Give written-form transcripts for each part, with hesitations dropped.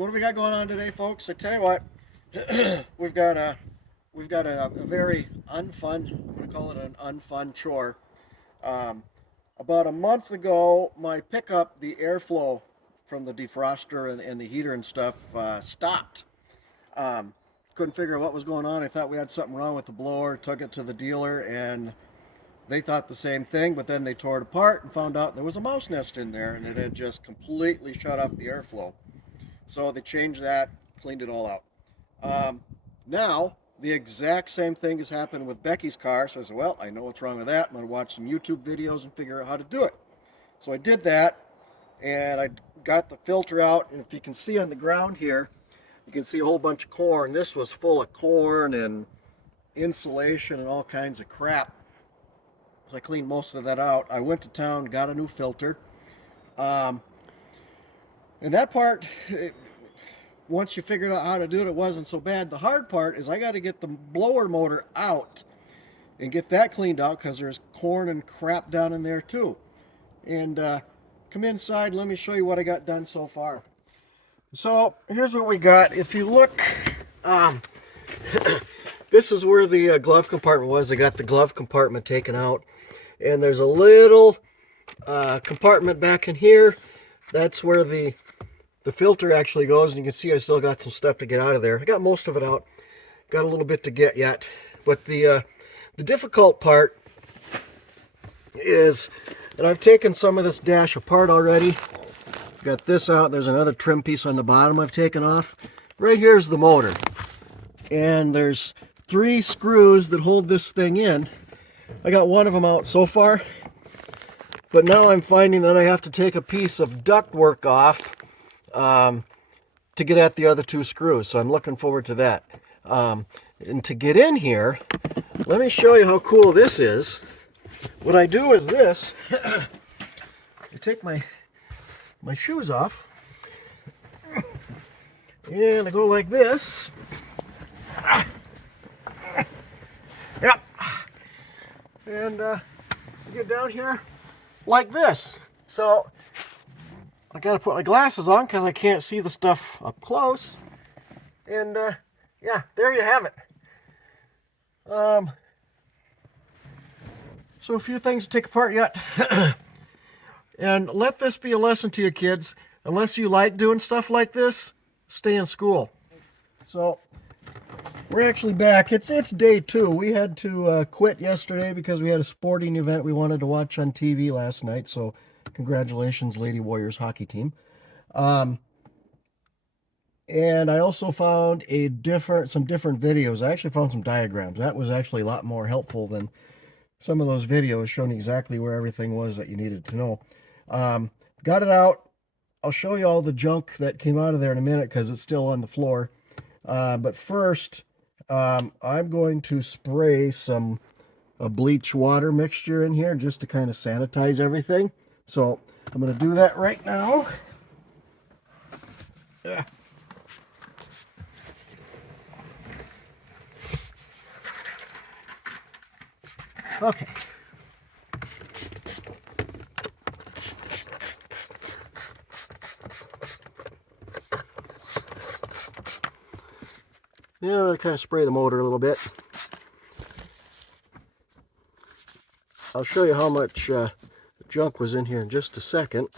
So what do we got going on today, folks? I tell you what, we've got a a very unfun. I'm going to call it an unfun chore. Um, about a month ago, my pickup, the airflow from the defroster and the heater and stuff stopped. Um, couldn't figure out what was going on. I thought we had something wrong with the blower. Took it to the dealer, and they thought the same thing. But then they tore it apart and found out there was a mouse nest in there, and it had just completely shut off the airflow. So they changed that, cleaned it all out. Now, the exact same thing has happened with Becky's car. So I said, well, I know what's wrong with that. I'm going to watch some YouTube videos and figure out how to do it. So I did that, and I got the filter out. And if you can see on the ground here, you can see a whole bunch of corn. This was full of corn and insulation and all kinds of crap. So I cleaned most of that out. I went to town, got a new filter. Um, and that part, once you figured out how to do it, it wasn't so bad. The hard part is I got to get the blower motor out and get that cleaned out because there's corn and crap down in there too. And come inside, let me show you what I got done so far. So here's what we got. If you look, this is where the glove compartment was. I got the glove compartment taken out, and there's a little compartment back in here. That's where the filter actually goes, and you can see I still got some stuff to get out of there. I got most of it out. Got a little bit to get yet. But the difficult part is that I've taken some of this dash apart already. Got this out. There's another trim piece on the bottom I've taken off. Right here's the motor. And there's 3 screws that hold this thing in. I got one of them out so far. But now I'm finding that I have to take a piece of ductwork off to get at the other 2 screws. So I'm looking forward to that. And to get in here, let me show you how cool this is. What I do is this. I take my shoes off. And I go like this. Yep. And I get down here like this. So I gotta put my glasses on because I can't see the stuff up close. And yeah, there you have it. So a few things to take apart yet. And let this be a lesson to you kids. Unless you like doing stuff like this, stay in school. So we're actually back. It's day 2. We had to quit yesterday because we had a sporting event we wanted to watch on TV last night. So congratulations, Lady Warriors hockey team. And I also found some different videos. I actually found some diagrams. That was actually a lot more helpful than some of those videos showing exactly where everything was that you needed to know. Got it out. I'll show you all the junk that came out of there in a minute because it's still on the floor. But first, I'm going to spray some bleach water mixture in here just to kind of sanitize everything. So I'm going to do that right now. Yeah. Okay. Yeah, I'm going to kind of spray the motor a little bit. I'll show you how much junk was in here in just a second.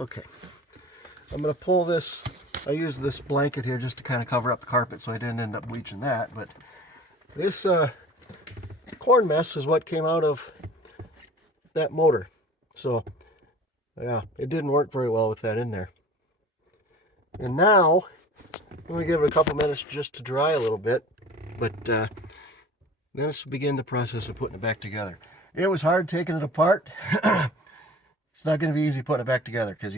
Okay, I'm going to pull this. I used this blanket here just to kind of cover up the carpet so I didn't end up bleaching that. But this corn mess is what came out of that motor. So yeah, it didn't work very well with that in there. And now, I'm going to give it a couple minutes just to dry a little bit. But then let's begin the process of putting it back together. It was hard taking it apart. It's not going to be easy putting it back together because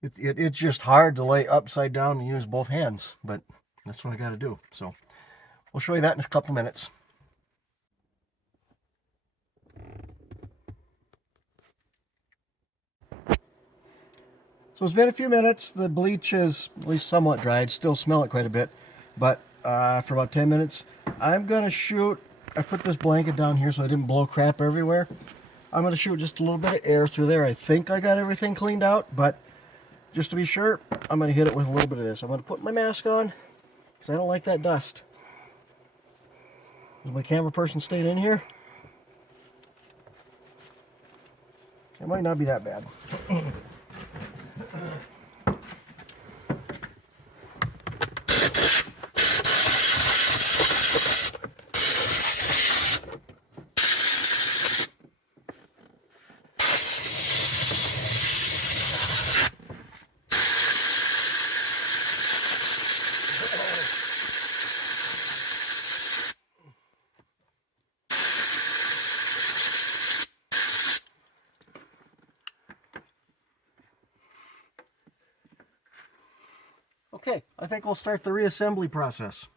it's just hard to lay upside down and use both hands. But that's what I got to do. So we'll show you that in a couple minutes. So it's been a few minutes. The bleach is at least somewhat dried. Still smell it quite a bit. But after about 10 minutes, I'm going to shoot. I put this blanket down here so I didn't blow crap everywhere. I'm going to shoot just a little bit of air through there. I think I got everything cleaned out, but just to be sure, I'm going to hit it with a little bit of this. I'm going to put my mask on because I don't like that dust. Is my camera person staying in here? It might not be that bad. Okay, I think we'll start the reassembly process.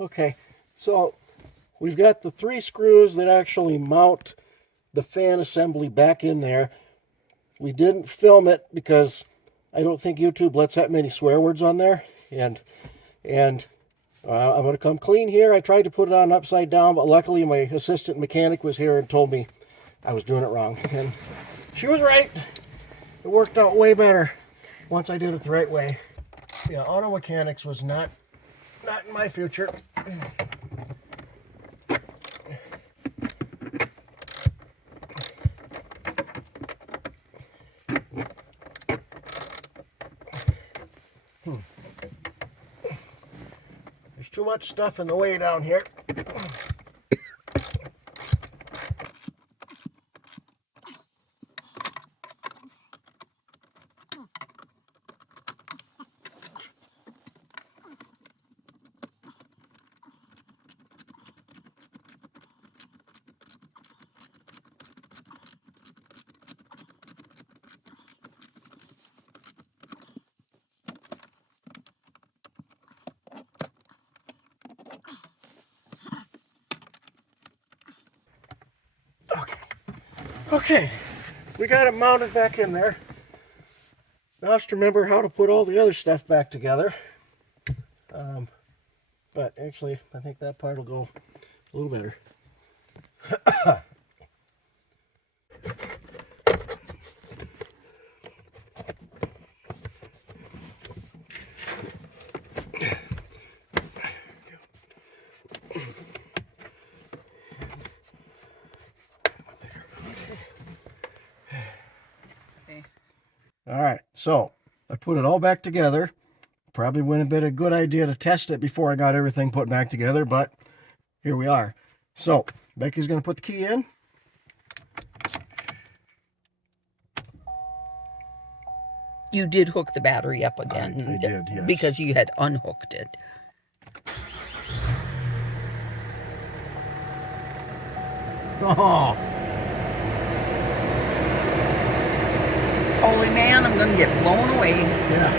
Okay, so we've got the 3 screws that actually mount the fan assembly back in there. We didn't film it because I don't think YouTube lets that many swear words on there. And I'm going to come clean here. I tried to put it on upside down, but luckily my assistant mechanic was here and told me I was doing it wrong. And she was right. It worked out way better once I did it the right way. Yeah, auto mechanics was not in my future. There's too much stuff in the way down here. Okay, we got it mounted back in there. Now just remember how to put all the other stuff back together. But actually, I think that part will go a little better. All right, so I put it all back together. Probably wouldn't have been a good idea to test it before I got everything put back together, but here we are. So Becky's going to put the key in. You did hook the battery up again. I did, yes. Because you had unhooked it. Oh, Holy man, I'm going to get blown away. yeah,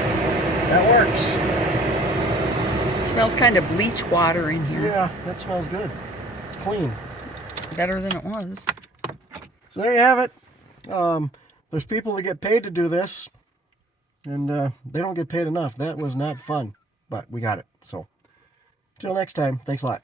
that works. It smells kind of bleach water in here. Yeah, that smells good. It's clean. Better than it was. So there you have it. There's people that get paid to do this, and they don't get paid enough. That was not fun, but we got it. So, until next time, thanks a lot.